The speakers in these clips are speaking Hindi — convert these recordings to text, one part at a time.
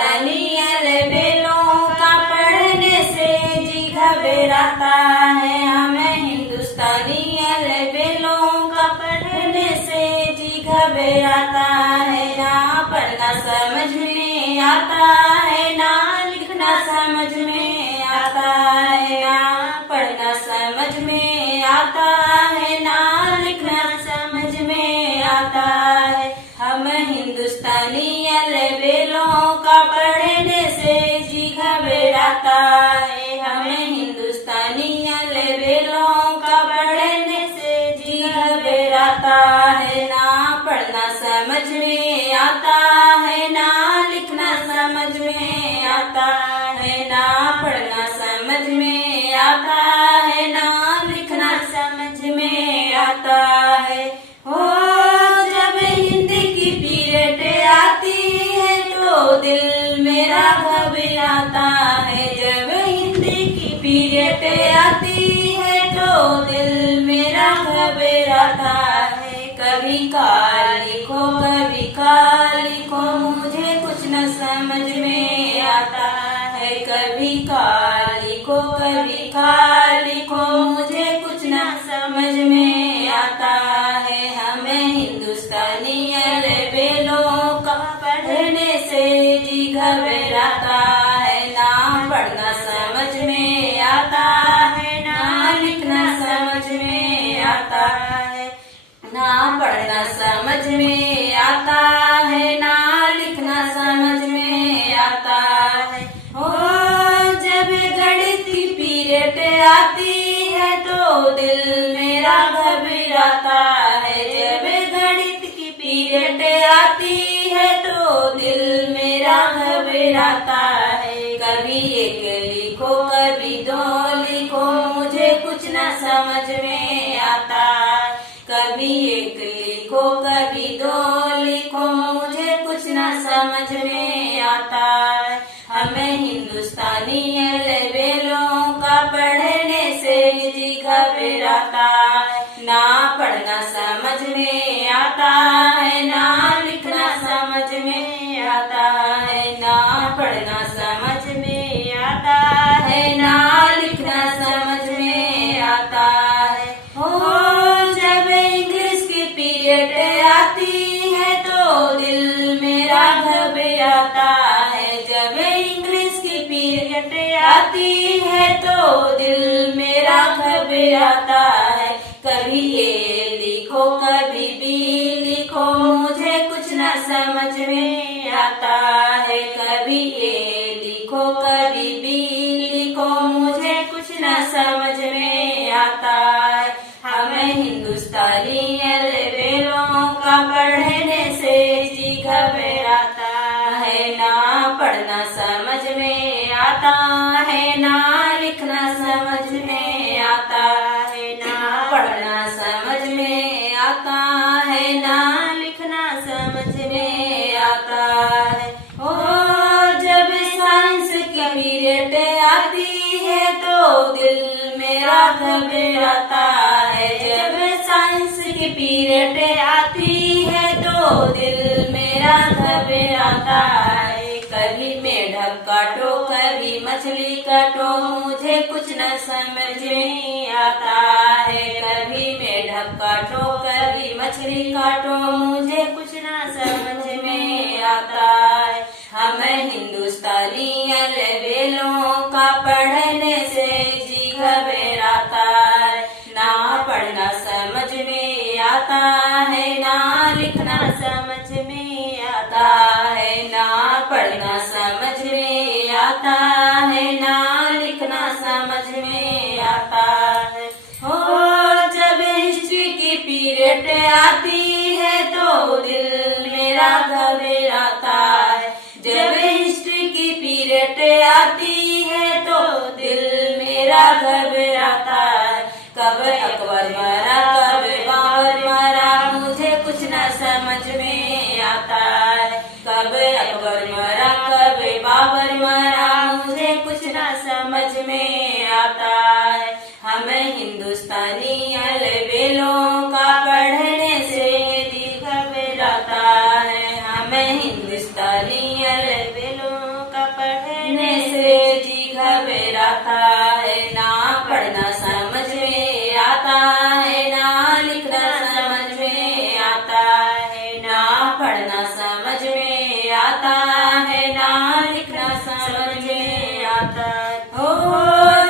हिंदुस्तानी अलबेलों का पढ़ने से जी घबराता है। हमें हिंदुस्तानी अलबेलों का पढ़ने से जी घबराता है। ना पढ़ना समझ में आता है, ना लिखना समझ में आता है। ना पढ़ना समझ में आता है, ना लिखना समझ में आता है। हम हिंदुस्तानी अलबेलों का पढ़ने से जी घबराता है। हमें हिंदुस्तानी अलबेलों का पढ़ने से जी घबराता है। ना पढ़ना समझ में आता है, ना लिखना समझ में आता है। ना पढ़ना समझ में आता है, ना लिखना समझ में आता है। हो जब हिंदी की पीरियड आती है तो दिल मेरा घबराता है। जब हिंदी की पीरियड आती है तो दिल मेरा घबराता है। कभी का लिखो, कभी का लिखो, मुझे कुछ न समझ में आता है। कभी का लिखो, कभी का लिखो, मुझे कुछ न समझ में आता है। हमें हिंदुस्तानी अलबेलों का पढ़ने से जी घबराता है। ना पढ़ना समझ में आता है, ना लिखना समझ में आता है। ना पढ़ना समझ में आता है, ना लिखना समझ में आता है। हो जब गणित की पीरियड आती है तो दिल मेरा घबराता है। जब गणित की पीरियड आती है तो दिल मेरा घबराता है। कभी एक लिखो, कभी दो लिखो, मुझे कुछ न समझ में आता। कभी एक लिखो, कभी दो लिखो, मुझे कुछ न समझ में आता। हमें हिंदुस्तानी अलबेलों का पढ़ने से जी घबराता है। ना पढ़ना समझ में आता है, ना लिखना समझ में आता है। ना पढ़ना समझ में आता है, ना लिखना समझ में आता है। हो जब इंग्लिश की पीरियड आती है तो दिल मेरा घबराता है। जब इंग्लिश की पीरियड आती है तो दिल मेरा घबराता है। कभी ए लिखो, कभी बी लिखो, मुझे कुछ न समझ में आता है। कभी ए लिखो, कभी बी लिखो, मुझे कुछ न समझ में आता है। हमें हिंदुस्तानी अलबेलों का पढ़ने से जी घबराता है। ना पढ़ना समझ में आता है, ना लिखना समझ में आता है। ना पढ़ना समझ में आता है, ना लिखना समझ में आता है। हो जब साइंस की पीरियड आती है तो दिल मेरा घबराता है। जब साइंस की पीरियड आती है तो दिल मेरा घबराता है। कभी मेढक काटो, कभी मछली काटो, मुझे कुछ न समझ में आता है। कभी मेढक काटो, कभी मछली काटो, मुझे कुछ न समझ में आता है। हमें हिंदुस्तानी अलबेलों का पढ़ने से जी घबराता है। ना पढ़ना समझ में आता है, ना लिखना समझ में आता है। ना पढ़ना समझ में आता है, ना लिखना समझ में आता है। हो जब हिस्ट्री की पीरियड आती है तो दिल मेरा घबराता है। जब हिस्ट्री की पीरियड आती है तो दिल मेरा घबराता है। कब अकबर मरा, कब बाबर मरा, मुझे कुछ न समझ में आता है। कब अकबर मरा, कब बाबर मरा, मुझे कुछ न समझ में आता है। हमें हिंदुस्तानी अलबेलों का पढ़ने से जी घबराता है। हमें हिंदुस्तानी अलबेलों घबराता है, ना पढ़ना समझ में आता है, ना लिखना समझ में आता है, ना पढ़ना समझ में आता है, ना लिखना समझ में आता है। ओ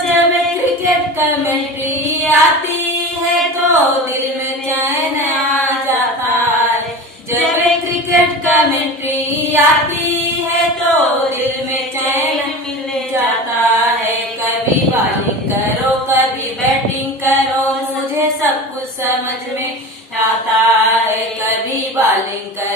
जब क्रिकेट कमेंट्री आती है तो दिल में चैन आ जाता है, जब क्रिकेट कमेंट्री आती है तो दिल में चैन मिल जाता है। कभी बॉलिंग करो कभी बैटिंग करो, मुझे सब कुछ समझ में आता है, कभी बॉलिंग करो